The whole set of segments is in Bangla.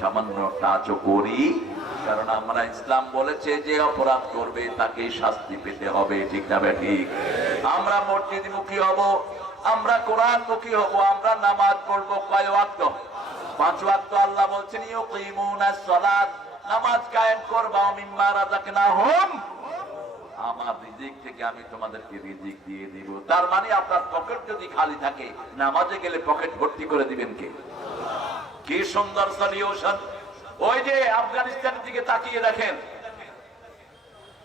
সামান্য টাচও করি, কারণ আমরা ইসলাম বলেছে যে অপরাধ করবে, তাকে শাস্তি পেতে হবে, ঠিক না ঠিক। আমরা মসজিদ মুখী হব, আমরা কোরআন মুখী হব, আমরা নামাজ পড়ব কয় ওয়াক্ত? পাঁচ ওয়াক্ত আল্লাহ বলছেন নামাজ কায়েম করবা, মিম্মা রাযাকনাহুম। আমার রিজিক থেকে আমি তোমাদেরকে রিজিক দিয়ে দিব। তার মানে আপনার পকেট যদি খালি থাকে, নামাজে গেলে পকেট ভর্তি করে দিবেন কে? কি সুন্দর সলিউশন ওই যে আফগানিস্তানের দিকে তাকিয়ে দেখেন।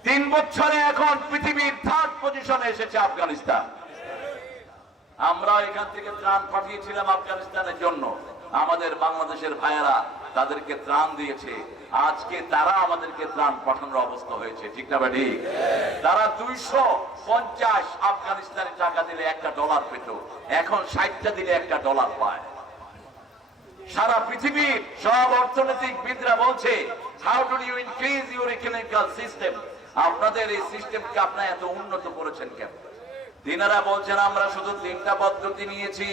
তিন বছরে এখন পৃথিবীর থার্ড পজিশনে এসেছে আফগানিস্তান। আমরা এখান থেকে ত্রাণ পাঠিয়েছিলাম আফগানিস্তানের জন্য। আমাদের বাংলাদেশের ভাইয়েরা তাদেরকে ত্রাণ দিয়েছে। আজকে তারা আমাদেরকে ত্রাণ পাঠানোর অবস্থা হয়েছে। ঠিক না ঠিক তারা দুইশো পঞ্চাশ আফগানিস্তানে টাকা দিলে একটা ডলার পেত। এখন ষাটটা দিলে একটা ডলার পায়। সারা পৃথিবীর সব অর্থনৈতিক বিদরা বলছে how do you increase your economical system আপনাদের এই সিস্টেমকে আপনারা এত উন্নত করেছেন কেন? তিনারা বলছেন, আমরা শুধু তিনটা পদ্ধতি নিয়েছি।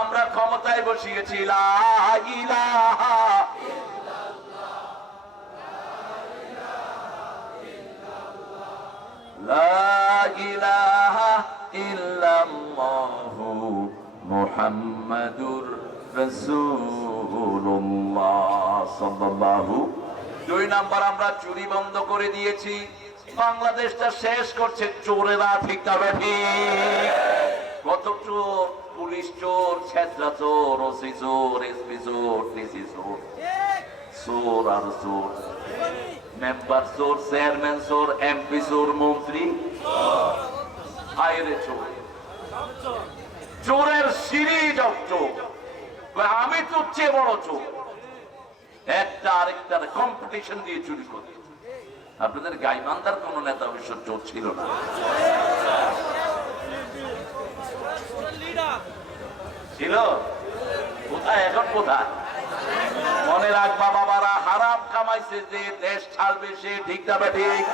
আমরা ক্ষমতায় বসিয়েছি। লা মুহাম্মাদুর দুই নাম্বার আমরা চুরি বন্ধ করে দিয়েছি। বাংলাদেশটা শেষ করছে চোরেরা, ঠিক তবে ঠিক কত চোর? পুলিশ চোর ছেত্রা চোর, ওসি চোর, এসপি চোর, ডিসি চোর চোর আর চোর। মেম্বার চোর, চেয়ারম্যান চোর, এমপি চোর, মন্ত্রী হায়রে চোর। চোরের সিরিজ অফ চোর আমি তো চেয়ে বড় চোর। একটা আরেকটার কম্পিটিশন দিয়ে চুরি করে। আপনাদের গাইবান্ধার কোন নেতা অবশ্য চোর ছিল না। ছিল? কোথায়? এখন কোথায়? মনে রাখবা বাবারা, হারাম কামাইছে যে দেশ ছাড়বে, সে ঠিক যাবে ঠিক।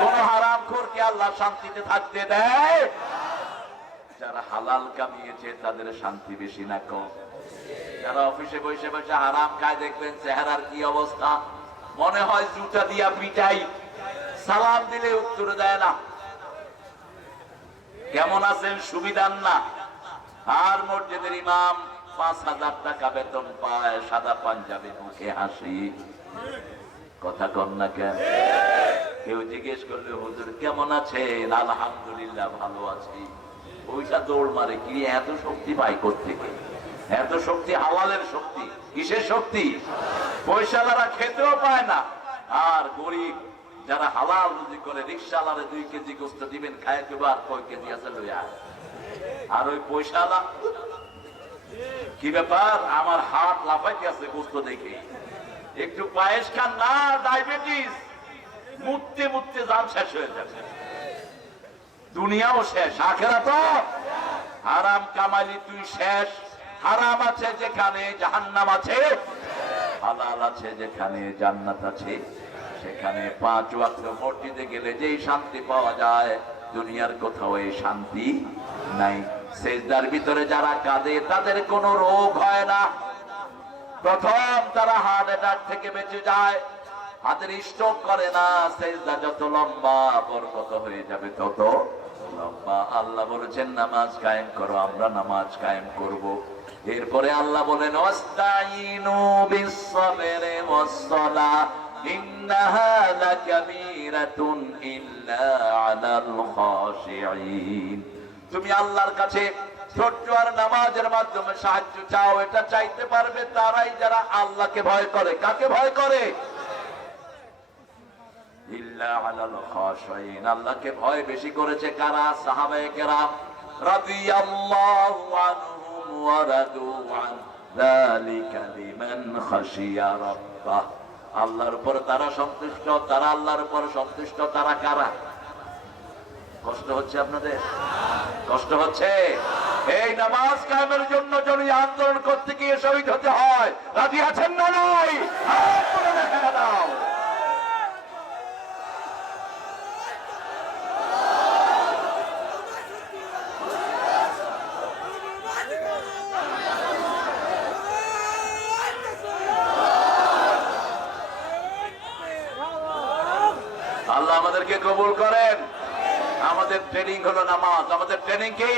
কোন হারাম খোরকে আল্লাহ শান্তিতে থাকতে দেয়। যারা হালাল কামিয়েছে, তাদের শান্তি বেশি না কম। যারা অফিসে বসে বসে হারাম খায়, দেখবেন চেহারার কি অবস্থা। মনে হয় জুতা দিয়া পিটাই। সালাম দিলে উত্তর দেয় না। কেমন আছেন? সুবিধান না। আর মসজিদের ইমাম পাঁচ হাজার টাকা বেতন পায়, সাদা পাঞ্জাবি মুখে হাসি। কথা কন না কেন? কেউ জিজ্ঞেস করলে, হুজুর, কেমন আছেন? আলহামদুলিল্লাহ, ভালো আছি। ওইটা দৌড় মারে, কি এত শক্তি পাই থেকে এত শক্তি হাওয়ালের শক্তি, কিসের শক্তি? পয়সালারা খেতেও পায় না। আর গরিব যারা হালাল রুজি করে, রিক্সাওয়ালারে দুই কেজি গোস্ত দিবেন, খায় কেউ আর কয় কেজি আছে আর ওই পয়সালা কি ব্যাপার? আমার হাত লাফাইতে আছে গোস্ত দেখে। একটু পায়েস খান না, ডায়াবেটিস। মুততে মুততে জান শেষ হয়ে যাবে। দুনিয়াও শেষ আখেরা তো হারাম কামালি, তুই শেষ। হারাম আছে যেখানে জাহান্নাম আছে, হালাল আছে যেখানে জান্নাত আছে। সেখানে পাঁচ ওয়াক্ত মসজিদে গেলে যেই শান্তি পাওয়া যায়, দুনিয়ার কোথাও এই শান্তি নাই। সেজদার ভিতরে যারা কাঁদে, তাদের কোনো রোগ হয় না। প্রথম তারা হার্ট অ্যাটাক থেকে বেঁচে যায়, হাতের স্ট্রোক করে না, সেজদা যত লম্বা বরকত হয়ে যাবে তত লম্বা। আল্লাহ বলেছেন, নামাজ কায়েম করো, আমরা নামাজ কায়েম করব। এরপরে আল্লাহ বলেন ওয়াস্তাইনু বিসসাবরি ওয়াসসালাহ তুমি আল্লাহর কাছে আর নামাজের মাধ্যমে সাহায্য চাও, এটা চাইতে পারবে তারাই যারা আল্লাহকে ভয় করে। কাকে ভয় করে? আল্লাহকে ভয় বেশি করেছে কারা? সাহাবায়ে কেরাম রাদিয়াল্লাহু আনহুম ওয়া عن যালিকা লিমান খাশিয়া রাব্বাহ আল্লাহর উপর তারা সন্তুষ্ট, তারা আল্লাহর উপর সন্তুষ্ট, তারা কারা? কষ্ট হচ্ছে আপনাদের? কষ্ট হচ্ছে? এই নামাজ কায়েমের জন্য যদি আন্দোলন করতে গিয়ে শহীদ হতে হয়, রাজি আছেন না নাই হাত তুলে দেখা দাও আল্লাহ আমাদেরকে কবুল করেন আমাদের ট্রেনিং হলো নামাজ। আমাদের ট্রেনিং কি?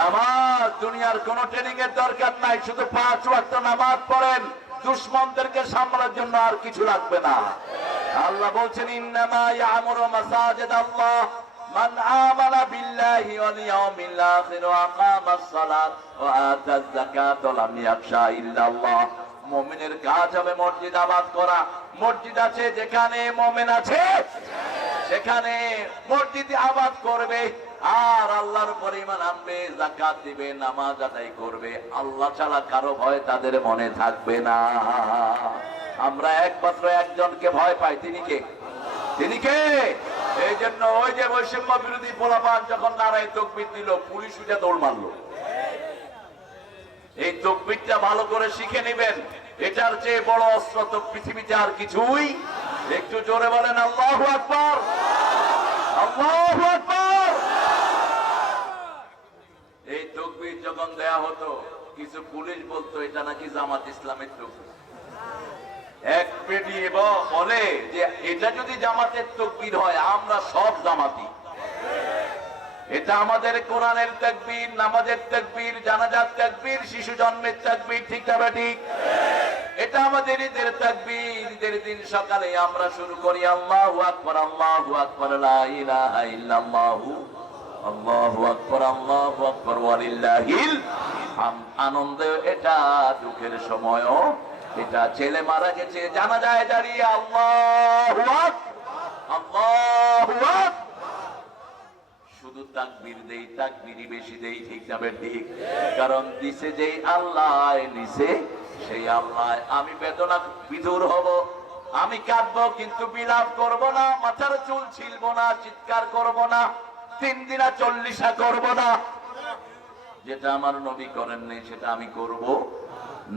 নামাজ। দুনিয়ার কোন ট্রেনিং এর দরকার নাই, শুধু পাঁচ ওয়াক্ত নামাজ পড়েন। দুশ্মনদেরকে সামলার জন্য আর কিছু লাগবে না। আল্লাহ বলছেন, ইন্নামা মাসাজিদ আল্লাহ। মান বিল্লাহি ওয়াল ইয়াউমিল আখির ওয়া আকামাস সালাত ওয়া আতাজ যাকাত ওয়া লাম ইয়াখশা ইল্লাল্লাহ। মুমিনের কাজ হবে মসজিদ আবাদ করা। মসজিদ আছে যেখানে মুমিন আছে। সেখানে মসজিদ আবাদ করবে, আর আল্লাহর পরিমাণ আনবে জাকাত দিবে, নামাজ আদায় করবে। আল্লাহ ছাড়া কারও ভয় তাদের মনে থাকবে না। আমরা একমাত্র একজনকে ভয় পাই, তিনি কে? তিনি কে? এই জন্য ওই যে বৈষম্য বিরোধী পোলাপান যখন নারায় তকবির দিল, পুলিশ উঠে দৌড় মারলো। এই তকবিরটা ভালো করে শিখে নেবেন, এটার চেয়ে বড় অস্ত্র তো পৃথিবীতে আর কিছুই একটু জোরে বলেন, আল্লাহ আকবর! আল্লাহ আকবর! এই তকবির যখন দেয়া হতো, কিছু পুলিশ বলতো, এটা নাকি জামাত ইসলামের তকবির? এক পেটিয়ে ব- বলে যে, এটা যদি জামাতের তকবির হয়, আমরা সব জামাতি। এটা আমাদের কোরআনের তাকবীর, নামাজের তাকবীর, জানাজার তাকবীর, শিশু জন্মের তাকবীর, ঠিক না ঠিক? এটা আমাদের ঈদের তাকবীর, ঈদের দিন সকালে আমরা শুরু করি আল্লাহু আকবার আল্লাহু আকবার, লা ইলাহা ইল্লাল্লাহু, আল্লাহু আকবার আল্লাহু আকবার এটা দুঃখের সময়ও, এটা ছেলে মারা গেছে জানা যায় দাঁড়িয়ে আল্লাহু আল্লাহু শুধু তাকবীর দেই, তাকবীরই বেশি দেই, ঠিক যাবে ঠিক? কারণ দিছে যেই আল্লাহ, নিছে সেই আল্লাহ আমি বেদনা বিধুর হব, আমি কাঁদবো, কিন্তু বিলাপ করব না, মাথার চুল ছিলব না, চিৎকার করব না, তিন দিনা চল্লিশা করব না। যেটা আমার নবী করেননি সেটা আমি করব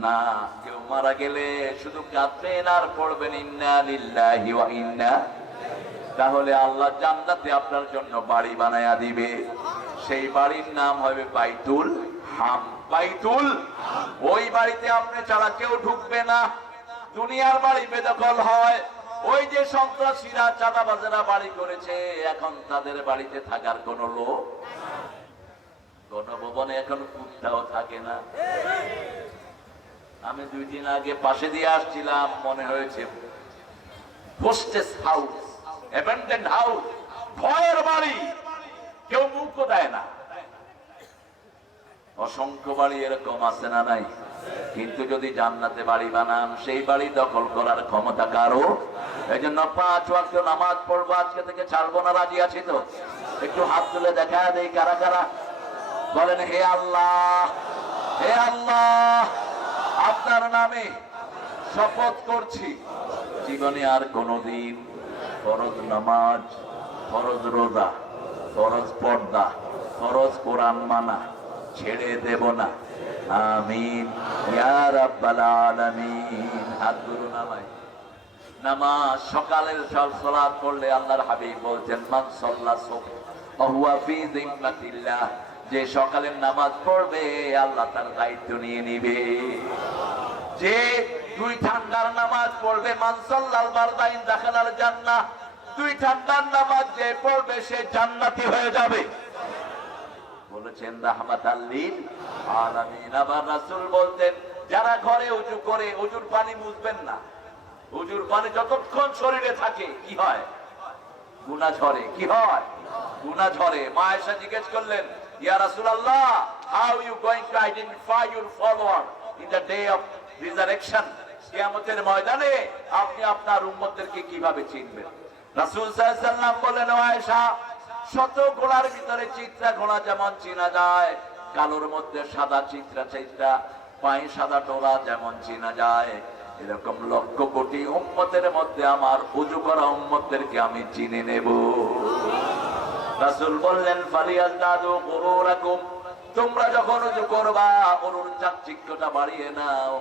না। কেউ মারা গেলে শুধু কাঁদবেন আর পড়বেন, ইন্না লিল্লাহি ইন্না তাহলে আল্লাহ জান্নাতে আপনার জন্য বাড়ি বানায়া দিবে। সেই বাড়ির নাম হবে বাইতুল হাম। বাইতুল, ওই বাড়িতে আপনি ছাড়া কেউ ঢুকবে না। দুনিয়ার বাড়ি বেদখল হয়। ওই যে সন্ত্রাসীরা চাঁদাবাজেরা বাড়ি করেছে, এখন তাদের বাড়িতে থাকার কোন লোক গণভবনে এখন কুত্তাও থাকে না। আমি দুই দিন আগে পাশে দিয়ে আসছিলাম, মনে হয়েছে হোস্টেস হাউস হাউস, ভয়ের বাড়ি। কেউ মুখও দেয় না। অসংখ্য বাড়ি এরকম আছে না নাই? কিন্তু যদি জান্নাতে বাড়ি বানান, সেই বাড়ি দখল করার ক্ষমতা কারও? এই জন্য পাঁচ ওয়াক্ত নামাজ পড়ব, আজকে থেকে ছাড়বো না, রাজি আছি তো? একটু হাত তুলে দেখা দেই কারা কারা। বলেন, হে আল্লাহ হে আল্লাহ, আপনার নামে শপথ করছি। জীবনে আর কোনোদিন ফরজ নামাজ, ফরজ রোজা, ফরজ পর্দা, ফরজ কোরআন মানা ছেড়ে দেব না। আমিন। ইয়া আলামিন। হাত ধরুন আমায় নামাজ, সকালের সব সালাত পড়লে আল্লাহর হাবিব বলছেন, মান সাল্লা হুয়া ফি যে সকালের নামাজ পড়বে, আল্লাহ তার দায়িত্ব নিয়ে নিবে। যে দুই ঠান্ডার নামাজ পড়বে মানসাল্লাল বারদাইন দাখালাল জান্নাহ। দুই ঠান্ডার নামাজ যে পড়বে, সে জান্নাতি হয়ে যাবে। বলেছেন রাহমাত আবার বলতেন, যারা ঘরে উজু করে, উজুর পানি মুছবেন না। উজুর পানি যতক্ষণ শরীরে থাকে, কি হয়? গুনা ঝরে। কি হয়? গুনা ঝরে। মা আয়েশা জিজ্ঞেস করলেন, ইয়া how you to identify follower in the day of resurrection কিয়ামতের ময়দানে আপনি আপনার উম্মতদেরকে কীভাবে চিনবেন? রাসূল সাল্লাল্লাহু আলাইহি সাল্লাম বলেন আয়েশা শত ঘোড়ার ভিতরে চিত্রা ঘোড়া যেমন চেনা যায়, কালোর মধ্যে সাদা চিত্রা চিত্রা, পায়ে সাদা টোলা যেমন চেনা যায়। এরকম লক্ষ কোটি উম্মতের মধ্যে আমার উজু করা উম্মতদেরকে আমি চিনে নেব। রাসূল বললেন, ফালিয়াল দাদু গুরুরাকুম, তোমরা যখন উজু করবা অনুর চাকচিক্যটা বাড়িয়ে নাও।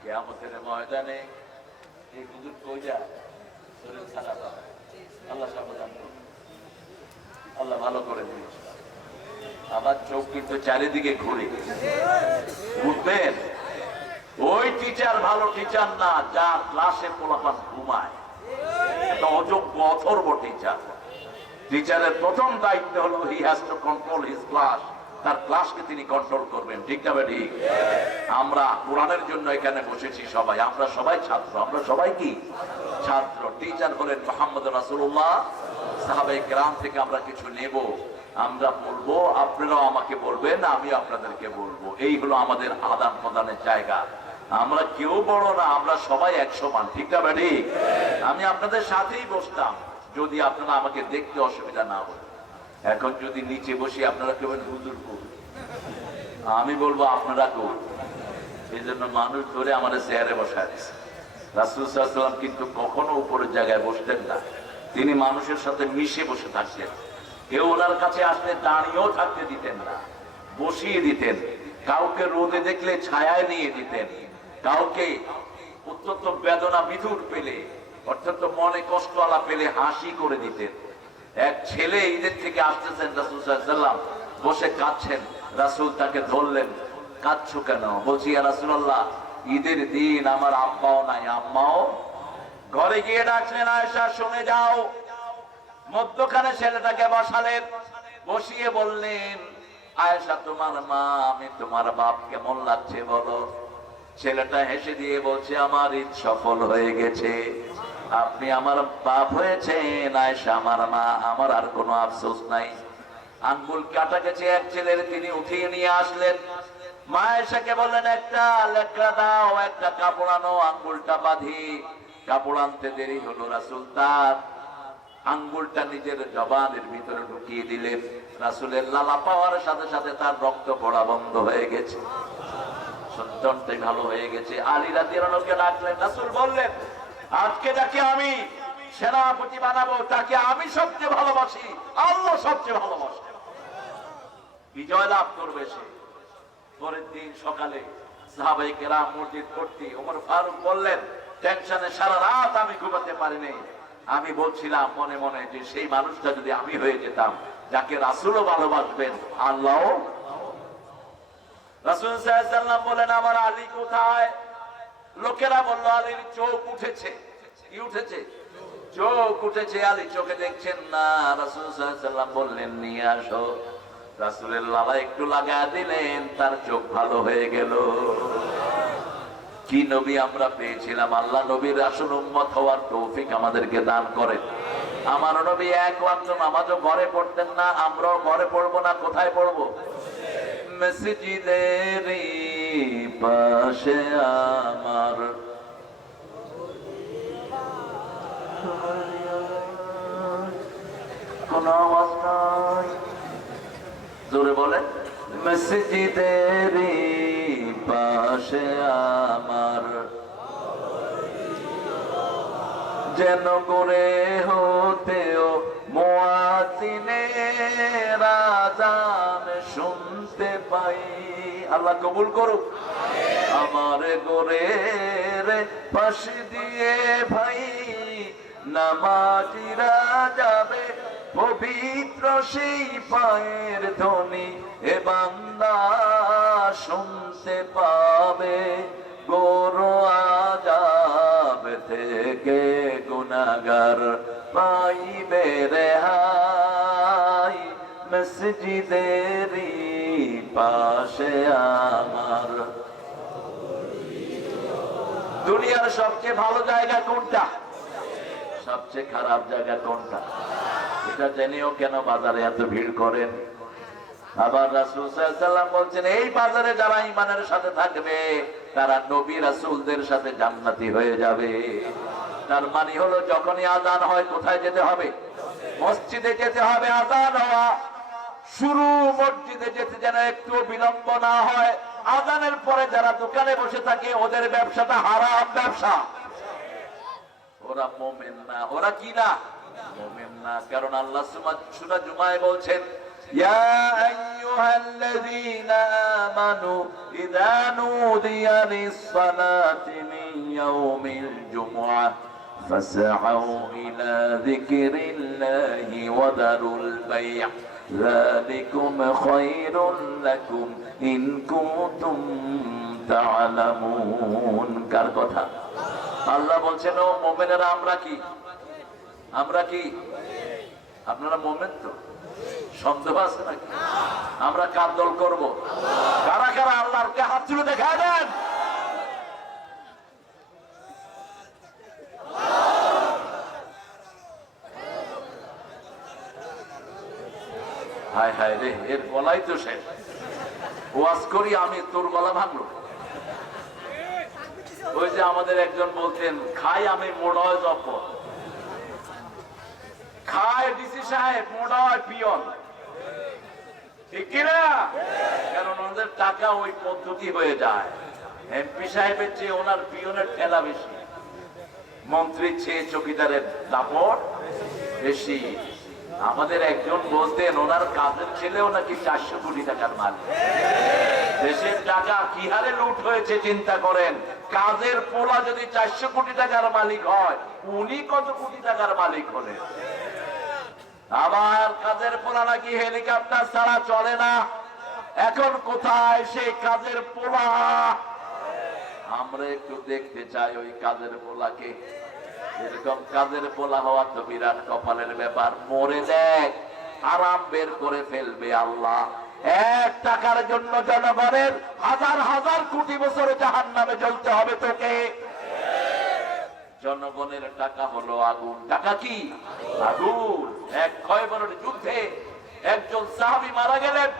কিয়ামতের ময়দানে এই হুজুর কই যায় আল্লাহ সাবধান। আল্লাহ ভালো করে দিয়েছে। আমার চোখ কিন্তু চারিদিকে ঘুরে বুঝবেন? ওই টিচার ভালো টিচার না, যার ক্লাসে পোলাপান ঘুমায়। একটা অযোগ্য, অথর্ব টিচার টিচারের প্রথম দায়িত্ব হলো he has to control his class তার ক্লাসকে তিনি কন্ট্রোল করবেন, ঠিক না ঠিক আমরা কোরআনের জন্য এখানে বসেছি সবাই। আমরা সবাই ছাত্র, আমরা সবাই কি? ছাত্র। টিচার হলেন মোহাম্মদ রাসুল্লাহ সাহাবাই গ্রাম থেকে আমরা কিছু নেব, আমরা বলব, আপনারাও আমাকে বলবেন, আমি আপনাদেরকে বলব। এই হলো আমাদের আদান প্রদানের জায়গা। আমরা কেউ বড় না, আমরা সবাই একশো মান ঠিক না ঠিক আমি আপনাদের সাথেই বসতাম, যদি আপনারা আমাকে দেখতে অসুবিধা না হয় এখন যদি নিচে বসে আপনারা কেবেন হুজুর আমি বলব আপনারা কো। এই জন্য মানুষ ধরে আমাদের চেয়ারে বসায় দিচ্ছে রাসুল কিন্তু কখনো উপরের জায়গায় বসতেন না। তিনি মানুষের সাথে মিশে বসে থাকতেন। কেউ ওনার কাছে আসলে দাঁড়িয়েও থাকতে দিতেন না। বসিয়ে দিতেন। কাউকে রোদে দেখলে ছায়ায় নিয়ে দিতেন। কাউকে অত্যন্ত বেদনা বিধুর পেলে, অত্যন্ত মনে কষ্ট আলা পেলে হাসি করে দিতেন। এক ছেলে ঈদের থেকে আসতেছেন রাসুল সাল্লাম বসে কাঁদছেন। রাসুল তাকে ধরলেন, কাঁদছো কেন? বলছি রাসুল্লাহ ঈদের দিন আমার আব্বাও নাই, আম্মাও ঘরে গিয়ে ডাকলেন আয়সা শুনে যাও। মধ্যখানে ছেলেটাকে বসালেন, বসিয়ে বললেন, আয়েশা, তোমার মা, আমি তোমার বাপ, কেমন লাগছে বলো? ছেলেটা হেসে দিয়ে বলছে, আমার ঈদ সফল হয়ে গেছে। আপনি আমার বাপ হয়েছেন, আয়েশা আমার মা, আমার আর কোনো আফসোস নাই। আঙ্গুল কাটা গেছে এক ছেলের তিনি উঠিয়ে নিয়ে আসলেন। মা এসাকে বললেন, একটা লেখা দাও, একটা কাপড় আনো, আঙ্গুলটা বাঁধি। কাপড় আনতে দেরি হলো রাসুল তার। আঙ্গুলটা নিজের জবানের ভিতরে ঢুকিয়ে দিলেন। রাসুলের লালা পাওয়ার সাথে সাথে তার রক্ত পড়া বন্ধ হয়ে গেছে। সন্তানটাই ভালো হয়ে গেছে। আলী রাদিয়াল্লাহুকে ডাকলেন, রাসুল বললেন আজকে যাকে আমি সেনাপতি বানাবো, তাকে আমি সবচেয়ে ভালোবাসি। আল্লাহ সবচেয়ে ভালোবাসে। বিজয় লাভ করবে সে। পরের দিন সকালে মসজিদ ওমর ফারুক বললেন, টেনশনে সারা রাত আমি ঘুমাতে পারিনি। আমি বলছিলাম, মনে মনে যে সেই মানুষটা যদি আমি হয়ে যেতাম, যাকে রাসুলও ভালোবাসবেন আল্লাহ রাসুল সাল্লাম বলেন আমার আলী কোথায়? লোকেরা বলল আলীর চোখ উঠেছে। কি উঠেছে? চোখ উঠেছে, আলী, চোখে দেখছেন না। রাসুল বললেন, নিয়ে আসো। রাসুলের লালা একটু লাগা দিলেন, তার চোখ ভালো হয়ে গেল। কি নবী আমরা পেয়েছিলাম? আল্লাহ নবীর আসল উম্মত হওয়ার তৌফিক আমাদেরকে দান করেন। আমার নবী এক ওয়াক্ত নামাজও ঘরে পড়তেন না, আমরাও ঘরে পড়ব না, কোথায় পড়ব? মসজিদের পাশে আমার। কোন আওয়াজ নাই। জোরে বলেন মসজিদের পাশে আমার। যেন করে হতেও মোয়াজিনে রাজান শুনতে পাই। আল্লাহ কবুল করুক। আমার গোরের পাশে দিয়ে ভাই, নামাজিরা যাবে পবিত্র সেই পায়ের ধ্বনি। এ বান্দা শুনতে পাবে, গরু আজাব থেকে গুনাগার পাইবে রেহাই মসজিদের পাশে আমার। দুনিয়ার সবচেয়ে ভালো জায়গা কোনটা? সবচেয়ে খারাপ জায়গা কোনটা? এটা জেনেও কেন বাজারে এত ভিড় করেন? আবার রাসুল সাল্লাম বলছেন, এই বাজারে যারা ইমানের সাথে থাকবে, তারা নবী রাসুলদের সাথে জান্নাতি হয়ে যাবে। তার মানে হলো, যখনই আজান হয়, কোথায় যেতে হবে? মসজিদে যেতে হবে আজান হওয়া। শুরু মসজিদে যেতে যেন একটু বিলম্ব না হয় আজানের পরে যারা দোকানে বসে থাকে ওদের ব্যবসাটা হারাম ব্যবসা ওরা মোমেন না ওরা কি না মোমেন না কারণ আল্লাহ সুরা জুমায় বলছেন يا أيها الذين آمنوا إذا نودي للصلاة من يوم الجمعة فاسعوا إلى ذكر الله وذروا البيع ذلكم خير لكم إن كنتم تعلمون কার কথা আল্লাহ বলছেন ও মোমেনেরা আমরা কি আমরা কি আপনারা মোমেন তো সন্দেহ আছে নাকি আমরা কার দল করব কারা কারা আল্লাহকে হাত তুলে দেখা দেন হায় রে, এর গলাই তো শেষ। ওয়াজ করি, আমি তোর গলা ভাঙলো। ওই যে আমাদের একজন বলতেন, খাই আমি মোড়য় জপ খায় ডিসি সাহেব, মোড়য় পিয়ন। ঠিক কিনা কারণ ওনাদের টাকা ওই পদ্ধতি হয়ে যায়। এমপি সাহেবের চেয়ে ওনার পিয়নের ঠেলা বেশি। মন্ত্রীর চেয়ে চকিদারের দাপট বেশি। আমাদের একজন বলতেন, ওনার কাজের ছেলেও নাকি চারশো কোটি টাকার মালিক। দেশের টাকা কি হারে লুট হয়েছে, চিন্তা করেন। কাজের পোলা যদি চারশো কোটি টাকার মালিক হয়, উনি কত কোটি টাকার মালিক হলেন? আবার কাজের পোলা নাকি হেলিকপ্টার ছাড়া চলে না? এখন কোথায় সেই কাজের পোলা? আমরা একটু দেখতে চাই ওই কাজের পোলাকে। কাজের পোলা হওয়া তো বিরাট কপালের ব্যাপার, মরে দেখ আরাম বের করে ফেলবে আল্লাহ। এক টাকার জন্য জনগণের হাজার হাজার কোটি বছর জাহান নামে জ্বলতে হবে তোকে। জনগণের টাকা হলো আগুন। টাকা কি? আগুন। এক ক্ষয়বরণ যুদ্ধে একজন সাহাবি মারা গেলেন।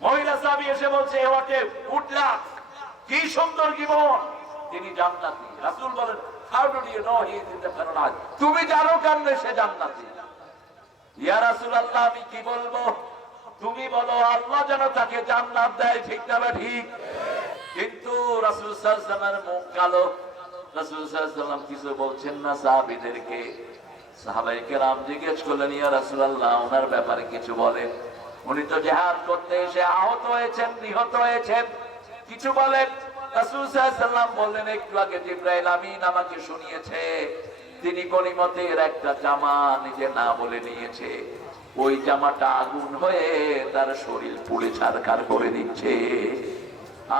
মহিলা সাহাবি এসে বলছে ওয়াটে উঠলা কি সুন্দর জীবন। তিনি জান্নাতি। রাসূল বলেন তুমি জানো কেন সে জান্নাতি? আমি কি বলব? তুমি বলো, আল্লাহ যেন তাকে জান্নাত দেয়, ঠিক না ঠিক? কিন্তু রাসূল সাল্লাল্লাহু মুখ কালো। রাসূল কিছু বলছেন না সাহাবীদেরকে। সাহাবায়ে কেরাম জিজ্ঞেস করলেন, ইয়া রাসূলুল্লাহ, ওনার ব্যাপারে কিছু বলেন। উনি তো জিহাদ করতে এসে আহত হয়েছেন, নিহত হয়েছেন। কিছু বলেন। বললেন, একটু আগে জিব্রাইল আমিন আমাকে শুনিয়েছে। তিনি গনিমতের একটা জামা নিজে না বলে নিয়েছে। ওই জামাটা আগুন হয়ে তার শরীর পুড়ে ছারখার করে দিচ্ছে।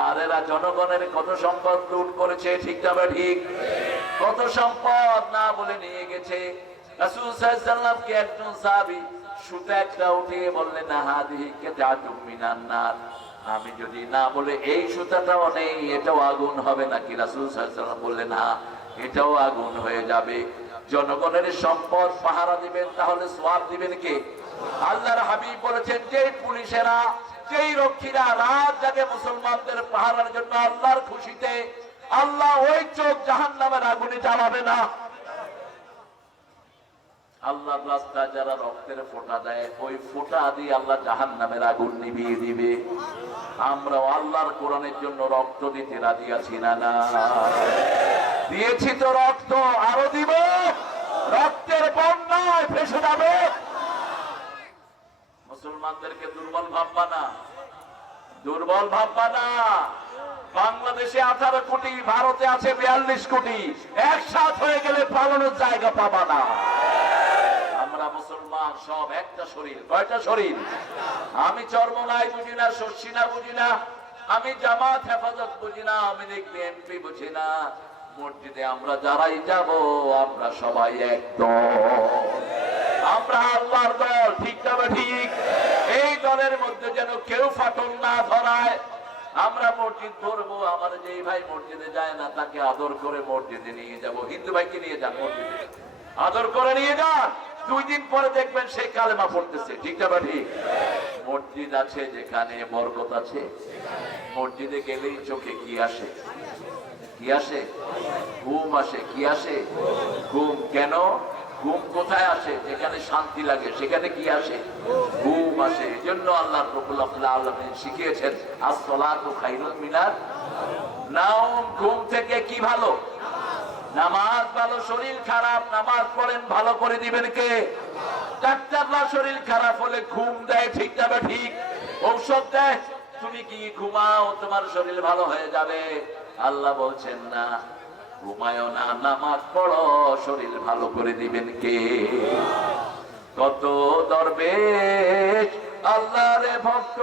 আর এরা জনগণের কত সম্পদ লুট করেছে, ঠিক না ঠিক? কত সম্পদ না বলে নিয়ে গেছে। রাসূল সাল্লাল্লাহকে একজন সাহাবী, সুতা একটা উঠিয়ে বললেন না হাদিহি কে জাতুম মিনান নার। আমি যদি না বলে, এই সুতাটাও নেই, এটাও আগুন হবে নাকি? রাসূল বললেন হ্যাঁ এটাও আগুন হয়ে যাবে। জনগণের সম্পদ পাহারা দিবেন, তাহলে সোয়াব দিবেন কে? আল্লাহর হাবিব বলেছেন যে পুলিশেরা, যেই রক্ষীরা রাত জাগে মুসলমানদের পাহারার জন্য আল্লাহর খুশিতে, আল্লাহ ওই চোখ জাহান নামের আগুনে জ্বালাবে না। আল্লাহর রাস্তায় যারা রক্তের ফোঁটা দেয়, ওই ফোঁটা দিয়ে আল্লাহ জাহান নামের আগুন নিভিয়ে দিবে। আমরা আল্লাহর কোরআনের জন্য রক্ত দিতে রাজি আছি না না? দিয়েছি তো রক্ত, আরও দিব। রক্তের বন্যায় ফেসে যাবে। মুসলমানদেরকে দুর্বল ভাববা না। দুর্বল ভাববা না। বাংলাদেশে আঠারো কোটি, ভারতে আছে বিয়াল্লিশ কোটি। একসাথ হয়ে গেলে পালানোর জায়গা পাবা না। মুসলমান সব একটা শরীর। কয়টা শরীর? আমি চর্মনাই বুঝি না শর্ষিনা বুঝি না। আমি জামাত হেফাজত বুঝি না, আমি দেখবি এমপি বুঝি না। মসজিদে আমরা যারাই যাব, আমরা সবাই একদম আমরা আল্লাহর দল, ঠিক না ঠিক? এই দলের মধ্যে যেন কেউ ফাটল না ধরায়। আমরা মসজিদ ধরবো, আমার যেই ভাই মসজিদে যায় না, তাকে আদর করে মসজিদে নিয়ে যাব। হিন্দু ভাইকে নিয়ে যান মসজিদে। আদর করে নিয়ে যান। দুই দিন পরে দেখবেন সে কালেমা পড়তেছে। ঠিক না ঠিক? মসজিদ আছে যেখানে বরকত আছে। মসজিদে গেলেই চোখে কি আসে? কি আসে? ঘুম আসে। কি আসে? ঘুম কেন? ঘুম কোথায় আসে? যেখানে শান্তি লাগে, সেখানে কি আসে? ঘুম আসে। এই জন্য আল্লাহ রবুল্লাহ আলমিন শিখিয়েছেন আসলাতু খাইরুল মিনার নাম ঘুম থেকে কি ভালো? নামাজ ভালো, শরীর খারাপ, নামাজ পড়েন, ভালো করে দিবেন কে? ডাক্তাররা শরীর খারাপ হলে ঘুম দেয়, ঠিক যাবে ঠিক? ঔষধ দেয়। তুমি কি ঘুমাও, তোমার শরীর ভালো হয়ে যাবে? আল্লাহ বলছেন, না, ঘুমায়ও না, নামাজ পড়ো, শরীর ভালো করে দিবেন কে? কত দরবেশ, আল্লাহর ভক্ত,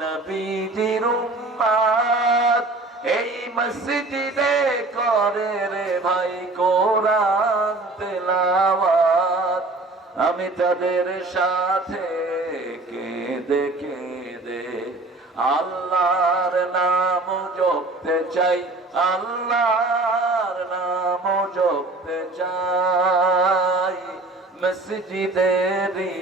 নবীজির উম্মাত এই মসজিদে করে রে ভাই, কোরআন তেলাওয়াত। আমি তাদের সাথে কেঁদে কেঁদে আল্লাহর নাম জপতে চাই, আল্লাহর নাম জপতে চাই। মসজিদেরই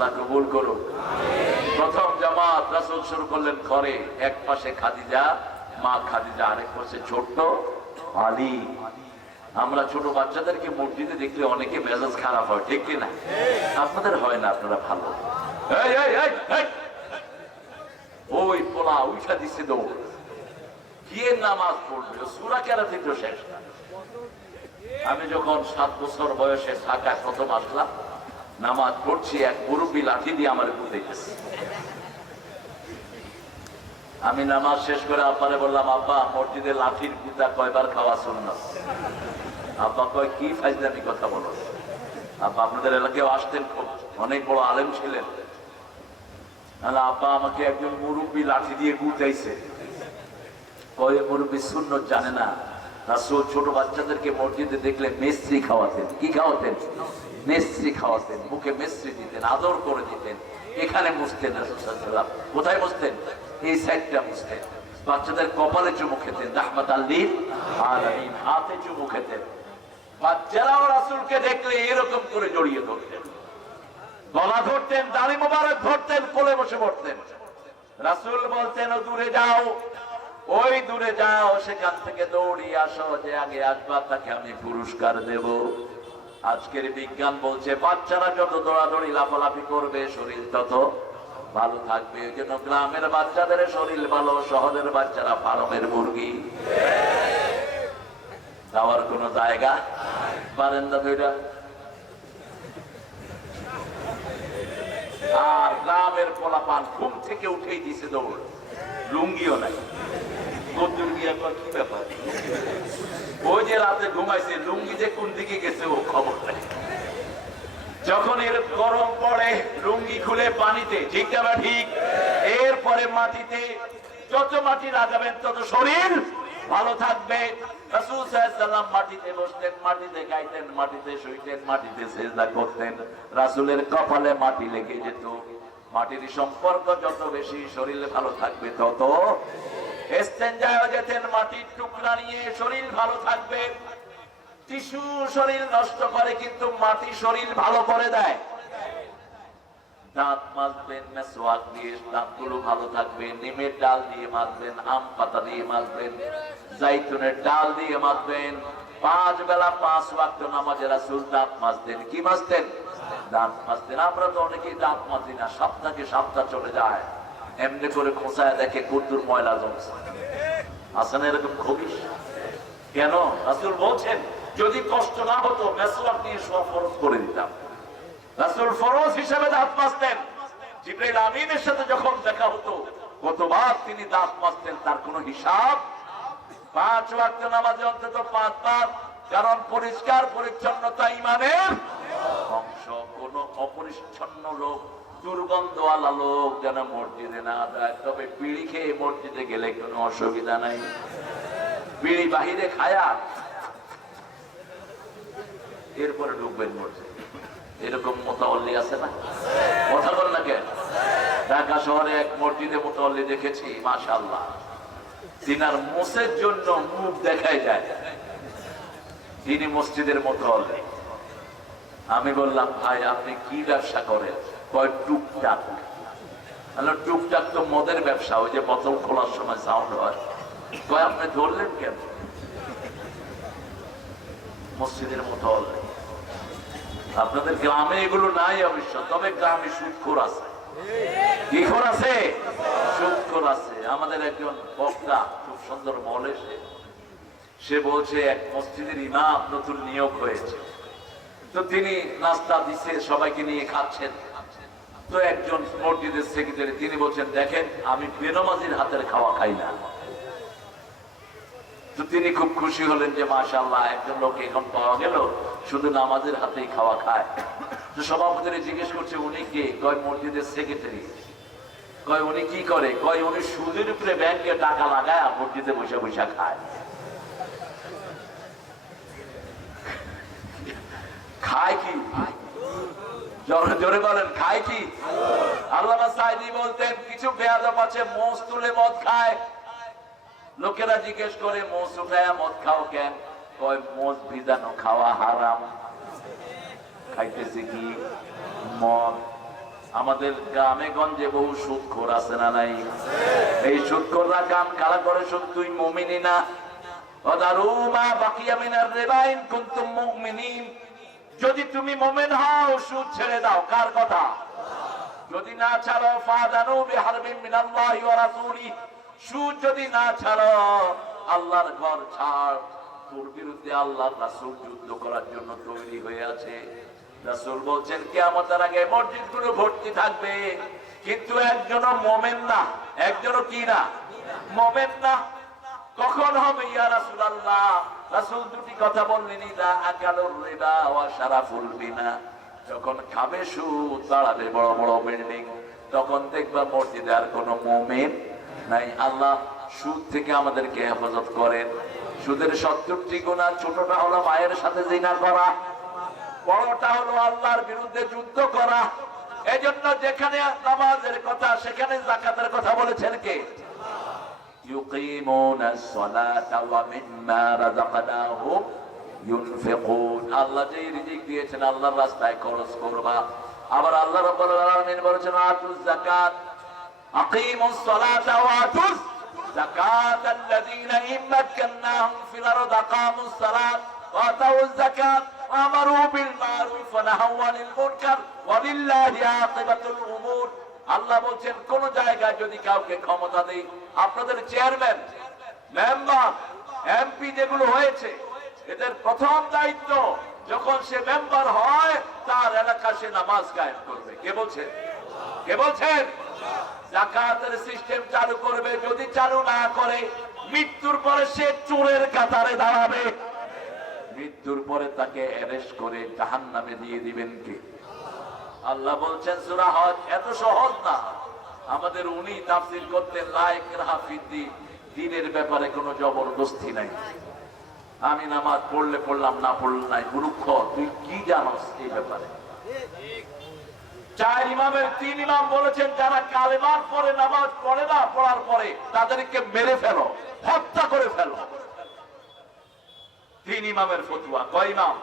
আল্লাহ কবুল করুন প্রথম জামাত রাসূল শুরু করলেন ঘরে। এক পাশে খাদিজা, মা খাদিজা, আরেক পাশে ছোট্ট আলী। আমরা ছোট বাচ্চাদেরকে মসজিদে দেখলে অনেকে মেজাজ খারাপ হয়, ঠিক কিনা? আপনাদের হয় না, আপনারা ভালো! ওই পোলা উঠা দিচ্ছে দৌড়। নামাজ পড়বে? সুরা কেরাতে তো শেষ আমি যখন সাত বছর বয়সে ঢাকায় প্রথম আসলাম নামাজ পড়ছি, এক মুরব্বী লাঠি দিয়ে আমার উপর দেখেছে আমি নামাজ শেষ করে আব্বারে বললাম, আব্বা, মসজিদে লাঠির পুতা কয়বার খাওয়া শুনলাম আব্বা কয়, কি ফাইজলামি কথা বলো? আব্বা, আপনাদের এলাকায় আসতেন খুব, অনেক বড় আলেম ছিলেন। আব্বা আমাকে একজন মুরব্বী লাঠি দিয়ে গুটাইছে কয় মুরব্বী শূন্য জানে না। রাসূল ছোট বাচ্চাদেরকে মসজিদে দেখলে মিস্ত্রি খাওয়াতেন। কি খাওয়াতেন? মিস্ত্রি খাওয়াতেন, মুখে মিস্ত্রি দিতেন, আদর করে দিতেন। এখানে মুছতেন রাসূল সাল্লাল্লাহু আলাইহি ওয়াসাল্লাম। কোথায় মুছতেন এই সাইডটা মুছতেন বাচ্চাদের কপালে চুমু খেতেন, রাহমাত আল্লিল আলামিন, হাতে চুমু খেতেন। বাচ্চারাও রাসূলকে দেখলে এরকম করে জড়িয়ে ধরতেন। গলা ধরতেন, দাড়ি মোবারক ধরতেন, কোলে বসে পড়তেন। রাসূল বলতেন দূরে যাও। ওই দূরে যাও, সেখান থেকে দৌড়িয়ে আসো, যে আগে আসবা তাকে আমি পুরস্কার দেব। আজকের বিজ্ঞান বলছে, বাচ্চারা যত দৌড়াদৌড়ি, লাফালাফি করবে, শরীর তত ভালো থাকবে। এই জন্য গ্রামের বাচ্চাদের শরীর ভালো, শহরের বাচ্চারা ফার্মের মুরগি। যাওয়ার কোন জায়গা? বারেন্দা দুইটা। আর গ্রামের পোলাপান ঘুম থেকে উঠেই দিছে দৌড়। লুঙ্গিও নাই। কয়, কি ব্যাপার? যে রাতে ঘুমাইছে লুঙ্গি যে কোন দিকে গেছে ও খবর নাই। যখন এর গরম পড়ে লুঙ্গি খুলে পানিতে ঠিক না ঠিক? এরপরে মাটিতে যত মাটি তত শরীর ভালো থাকবে। রাসূলের কপালে মাটি লেগে যেত। মাটির সম্পর্ক যত বেশি শরীরে ভালো থাকবে তত নিমের ডাল দিয়ে মাজবেন, আম পাতা দিয়ে মাজবেন, জাইতুনের ডাল দিয়ে মাজবেন। পাঁচ বেলা পাঁচ ওয়াক্ত নামাজে রাসূল দাঁত মাজতেন। কি মাজতেন? দাঁত মাজতেন। আমরা তো অনেকেই দাঁত মাজি না, সপ্তাহে সপ্তাহ চলে যায়। এমনি করে খোঁচায় দেখে কুদ্দুর ময়লা জমছে? আসেন এরকম খবিস কেন? রাসূল বলছেন, যদি কষ্ট না হতো মেসওয়াক নিয়ে সব ফরজ করে দিতাম। রাসূল ফরজ হিসেবে দাঁত মাজতেন। জিবরাইল আমিনের সাথে যখন দেখা হতো, কতবার তিনি দাঁত মাজতেন, তার কোনো হিসাব? পাঁচ ওয়াক্ত নামাজে অন্তত পাঁচ বার কারণ পরিষ্কার পরিচ্ছন্নতা ইমানের অংশ। কোন অপরিচ্ছন্ন লোক দুর্গন্ধওয়ালা লোক যেন মসজিদে না যায়। তবে বিড়ি খেয়ে মসজিদে গেলে কোনো অসুবিধা নাই। বাহিরে খায়া এরপরে ঢুকবেন এরকম মোতাবল্লি আছে না? কথা বল না কেন? ঢাকা শহরে এক মসজিদে মোতাবল্লি দেখেছি মাশাল্লাহ তিনার মোষের জন্য মুখ দেখাই যায়। তিনি মসজিদের মোতাবল্লি। আমি বললাম, ভাই, আপনি কি ব্যবসা করেন? কয়, টুকটাক। তাহলে টুকটাক তো মদের ব্যবসা, ওই যে বোতল খোলার সময় সাউন্ড হয়। কয়, আপনি ধরলেন কেন? মসজিদের মোতাবল্লি আপনাদের গ্রামে এগুলো নাই অবশ্য, তবে গ্রামে সুদখোর আছে। কি আছে? সুদখোর আছে। আমাদের একজন বক্তা, খুব সুন্দর বলে সে। সে বলছে, এক মসজিদের ইমাম নতুন নিয়োগ হয়েছে। তো তিনি নাস্তা দিচ্ছে সবাইকে নিয়ে খাচ্ছেন। তো একজন মসজিদের সেক্রেটারি, তিনি বলছেন, দেখেন, আমি বেনমাজির হাতের খাওয়া খাই না। তিনি খুব খুশি হলেন যে মাশাল্লাহ একজন লোক এখন পাওয়া গেল, শুধু নামাজের হাতেই খাওয়া খায়। সভাপতি জিজ্ঞেস করছে, উনি কে? কয়, মসজিদের সেক্রেটারি। কয়, উনি কি করে? কয়, উনি সুদের উপরে ব্যাংকে টাকা লাগায় আর মসজিদে বসে বসে খায়। খায় কি? জোরে বলেন কি? সাইদি বলতেন, কিছু বেয়াদব আছে তুলে মদ খায়। লোকেরা জিজ্ঞেস করে উঠায় মদ খাও কেন? কয় ভিজানো খাওয়া হারাম। খাইতেছে কি? মদ। আমাদের গ্রামে গঞ্জে বহু সুদখোর আছে না নাই? এই সুদখোররা কান কালা করে? শুধু তুই মুমিনি না। বাকিয়া মিনার রিবাইন কুনতুম মুমিনিন। যদি তুমি মোমেন হও, সুদ ছেড়ে দাও। কার কথা? যদি না ছাড়ো ফাদানু বিহারবিন মিনাল্লাহি ওয়া রাসূলি। সুদ যদি না ছাড়ো, আল্লাহর ঘর ছাড়। তোর বিরুদ্ধে আল্লাহর রাসূল যুদ্ধ করার জন্য তৈরি হয়ে আছে। রাসূল বলছেন, কিয়ামতের আগে মসজিদগুলো ভর্তি থাকবে। কিন্তু একজনও মোমেন না। একজনও কি না? মোমেন না। কখন হবে ইয়া রাসূলুল্লাহ? রাসূল দুটি কথা বললেন, ইদা আকালুর রিবা ওয়া শারাফুল বিনা যখন খাবে সুদ দাঁড়াবে বড় বড় বিল্ডিং, তখন দেখবা মসজিদে আর কোনো মুমিন নাই। আল্লাহ সুদ থেকে আমাদেরকে হেফাজত করেন। সুদের সত্তরটি গুণা, ছোটটা হলো মায়ের সাথে জিনা করা, বড়টা হলো আল্লাহর বিরুদ্ধে যুদ্ধ করা। এজন্য যেখানে নামাজের কথা, সেখানে জাকাতের কথা বলেছেন কে? আল্লাহ যে রিজিক দিয়েছেন আল্লাহর রাস্তায় খরচ করবা। আবার আল্লাহ রাব্বুল আলামিন বলেছেন, আতুজ যাকাত। আকিমুস সালাতা ওয়া আতুজ যাকাত আল্লাযীনা ইম্মাক্কানাহুম ফিল আরদি আকামুস সালাত ওয়া আতাউজ যাকাত। আমারু বিল মারুফ ওয়া নাহাউ আনিল মুনকার ওয়া লিল্লাহি আকিবাতুল উমুর। আল্লাহ বলছেন, কোন জায়গায় যদি কাউকে ক্ষমতা দেই, আপনাদের চেয়ারম্যান, মেম্বার, এমপি যেগুলো হয়েছে, এদের প্রথম দায়িত্ব যখন সে মেম্বার হয়, তার এলাকা সে নামাজ কায়েম করবে। কে বলছেন? কে বলছেন? জাকাতের সিস্টেম চালু করবে, যদি চালু না করে, মৃত্যুর পরে সে চোরের কাতারে দাঁড়াবে। মৃত্যুর পরে তাকে অ্যারেস্ট করে জাহান নামে দিয়ে দিবেন কে? আল্লাহ বলছেন, সুরা হজ এত সহজ না। আমাদের উনি তাফসির করতেন লাইক হাফিদ্দি দিনের ব্যাপারে কোনো জবরদস্তি নাই। আমি নামাজ পড়লে পড়লাম, না পড়লে নাই। মূর্খ, তুই কি জানোস এই ব্যাপারে? চার ইমামের তিন ইমাম বলেছেন, যারা কালেমার পরে নামাজ পড়ে না, পড়ার পরে তাদেরকে মেরে ফেলো, হত্যা করে ফেলো। তিন ইমামের ফতুয়া, কয় ইমাম?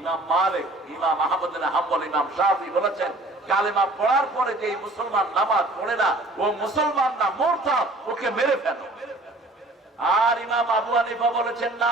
ইমাম মালিক, ইমাম আহমদ হাম্বল, ইমাম শাহি বলেছেন, কালেমা পড়ার পরে যে মুসলমান নামাজ পড়ে না, ও মুসলমান না মোর্থ ওকে মেরে ফেলো। আর ইমাম আবু আনিফা বলেছেন, না